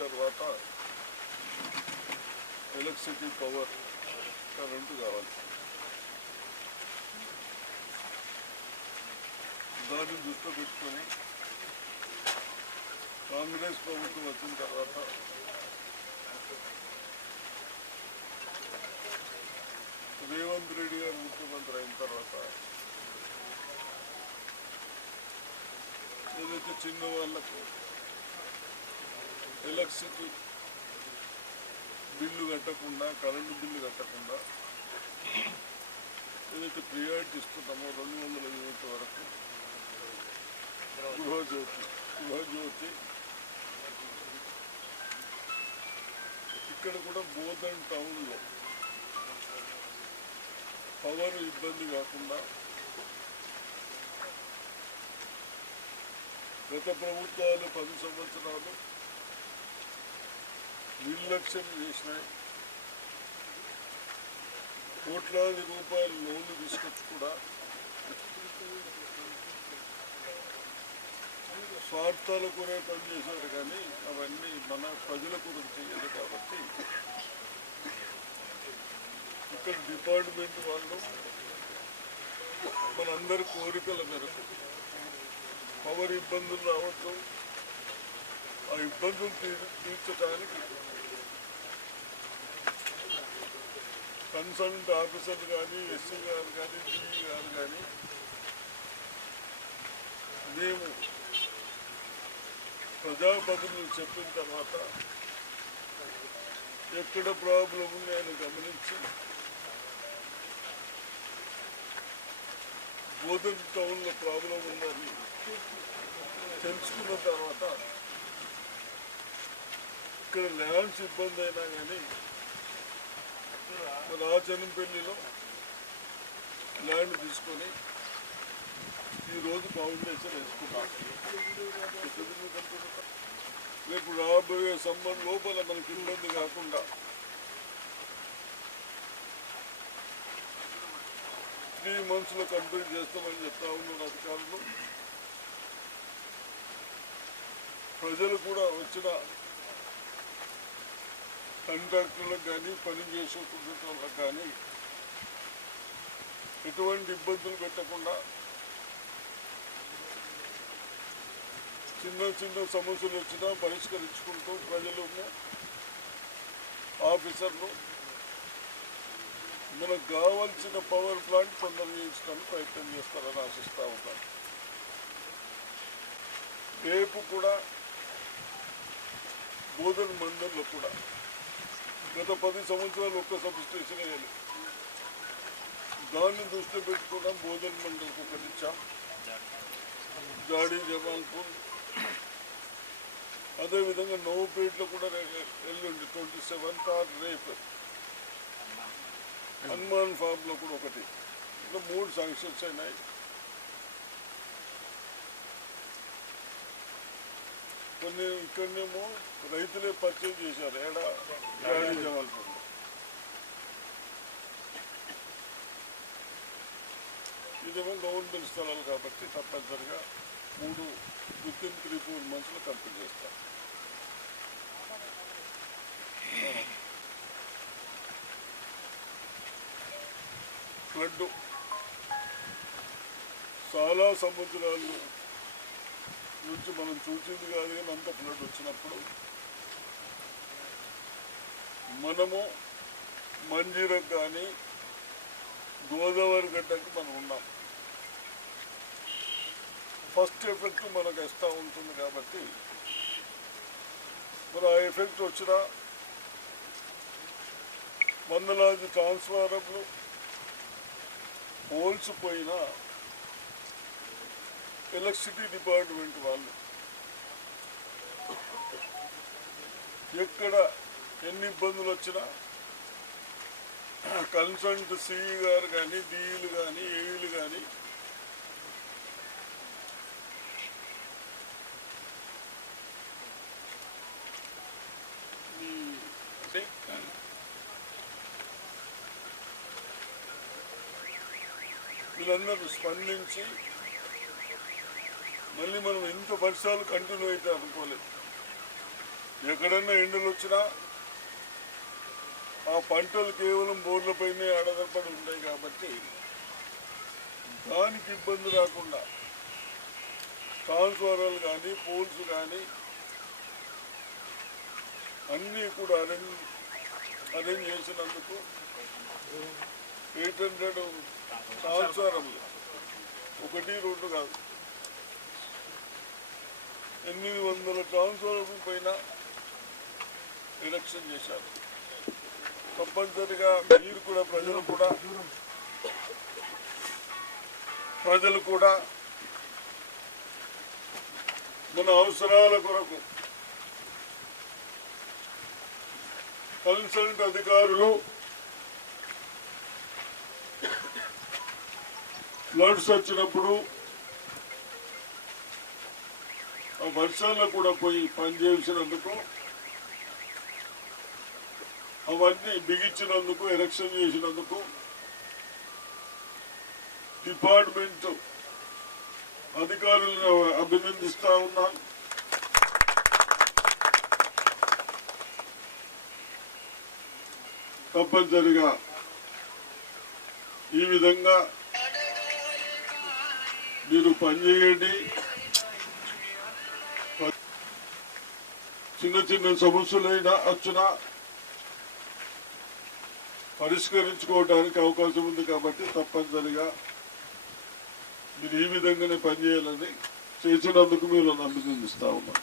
తర్వాత electricity power current కావాలి. దాన్ని దృష్టిలో పెట్టుకొని కాంగ్రెస్ ప్రభుత్వం వచ్చిన తర్వాత రేవంత్ రెడ్డి గారు ముఖ్యమంత్రి అయిన తర్వాత ఏదైతే చిన్న వాళ్లకు ఎలక్ట్రిసిటీ బిల్లు కట్టకుండా, కరెంటు బిల్లు కట్టకుండా ఏదైతే ప్రియారిటీ ఇస్తున్నామో 200 యూనిట్ల వరకు గృహజ్యోతి ఇక్కడ కూడా బోధన్ టౌన్లో పవర్ ఇబ్బంది కాకుండా గత ప్రభుత్వాలు 10 సంవత్సరాలు నిర్లక్ష్యం చేసినాయి. కోట్లాది రూపాయలు లోన్లు తీసుకొచ్చి కూడా స్వార్థాల కొరే పనిచేశారు, కానీ అవన్నీ మన ప్రజల కొరకు చేయదు. కాబట్టి ఇక్కడ డిపార్ట్మెంట్ వాళ్ళు మనందరి కోరికల మేరకు పవర్ ఇబ్బందులు రావద్దు, ఆ ఇబ్బందులు తీర్చడానికి కన్సల్ట్ ఆఫీసర్లు కానీ, ఎస్సీ గారు కానీ, డిఈ గారు కానీ మేము ప్రజాప్రతినిధులు చెప్పిన తర్వాత ఎక్కడ ప్రాబ్లం ఉన్నాయని గమనించి బోధన్ టౌన్లో ప్రాబ్లం ఉందని తెలుసుకున్న తర్వాత ఇక్కడ ల్యాండ్స్ ఇబ్బంది అయినా కానీ మన రాజనంపల్లిలో ల్యాండ్ తీసుకొని ఈరోజు ఫౌండేషన్ వేసుకున్నాం. రేపు రాబోయే సమ్మర్ లోపల మనకి ఇబ్బంది కాకుండా 3 monthsలో కంప్లీట్ చేస్తామని చెప్తా ఉన్నారు అధికారులు. ప్రజలు కూడా వచ్చిన కాంట్రాక్టర్లకు కానీ, పని చేసే వాళ్ళకి కానీ ఎటువంటి ఇబ్బందులు పెట్టకుండా చిన్న సమస్యలు వచ్చినా పరిష్కరించుకుంటూ ప్రజలు, ఆఫీసర్లు మనకు కావాల్సిన పవర్ ప్లాంట్ తొందరగా చేయించడానికి ప్రయత్నం చేస్తారని ఆశిస్తూ ఉన్నాను. రేపు కూడా బోధన్ మండల్లో కూడా గత 10 సంవత్సరాలు ఒక్క సబ్ స్టేషన్ వేయాలి. దాన్ని దృష్టిలో పెట్టుకున్నాం. బోధన్ మండల్కి ఒకటి ఇచ్చాం, జాడీ జమాల్పూర్, అదేవిధంగా నవపేటలో కూడా ఎల్లుండి 27th రేపు హనుమాన్ ఫామ్లో కూడా ఒకటి. ఇంకా 3 శాంక్షన్స్ అయినాయి. కొన్ని ఇక్కడనేమో రైతులే పర్చేజ్ చేశారు, జాడీ జమాల్పూర్లో. ఇదేమో గవర్నమెంట్ స్థలాలు కాబట్టి తప్పనిసరిగా 3 within 3-4 monthsలో కంప్లీట్ చేస్తాం. ఫ్లడ్ చాలా సముద్రాలు నుంచి మనం చూసింది కాదు, కానీ అంత ఫ్లడ్ వచ్చినప్పుడు మనము మంజీరకు కానీ గోదావరి గడ్డకి మనం ఉన్నాం. ఫస్ట్ ఎఫెక్ట్ మనకు ఇస్తూ ఉంటుంది కాబట్టి మరి ఆ ఎఫెక్ట్ వచ్చినా వందలాది ట్రాన్స్ఫార్మర్లు పోల్స్ పోయినా ఎలక్ట్రిసిటీ డిపార్ట్మెంట్ వాళ్ళు ఎక్కడ ఎన్ని ఇబ్బందులు వచ్చినా కన్సల్ట్ సిఈ గారు కానీ, డిఈలు కానీ, ఏఈలు కానీ వీళ్ళందరూ స్పందించి మళ్ళీ మనం ఇంత వర్షాలు కంటిన్యూ అయితే అనుకోలేదు. ఎక్కడన్నా ఎండలు వచ్చినా ఆ పంటలు కేవలం బోర్లపైనే ఆధారపడి ఉంటాయి కాబట్టి దానికి ఇబ్బంది రాకుండా ట్రాన్స్ఫార్మర్లు కానీ పోల్స్ కానీ అన్నీ కూడా అరేంజ్ చేసినందుకు 800 ట్రాన్స్ఫార్మర్లు, 1-2 కాదు, 800 ట్రాన్స్ఫార్మర్ల పైన ఎలక్షన్ చేశారు. తప్పనిసరిగా మీరు కూడా ప్రజలు కూడా మన అవసరాల కొరకు కన్సల్ట్ అధికారులు ఫ్లడ్స్ వచ్చినప్పుడు ఆ వర్షాల్లో కూడా పోయి పనిచేసినందుకు, అవన్నీ బిగించినందుకు, ఎలక్షన్ చేసినందుకు డిపార్ట్మెంట్ అధికారులను అభినందిస్తా ఉన్నాను. తప్పనిసరిగా ఈ విధంగా మీరు పనిచేయండి. చిన్న చిన్న సమస్యలైనా వచ్చినా పరిష్కరించుకోవడానికి అవకాశం ఉంది కాబట్టి తప్పనిసరిగా మీరు ఈ విధంగానే పనిచేయాలని చేసినందుకు మీరు అభినందిస్తా ఉన్నాను.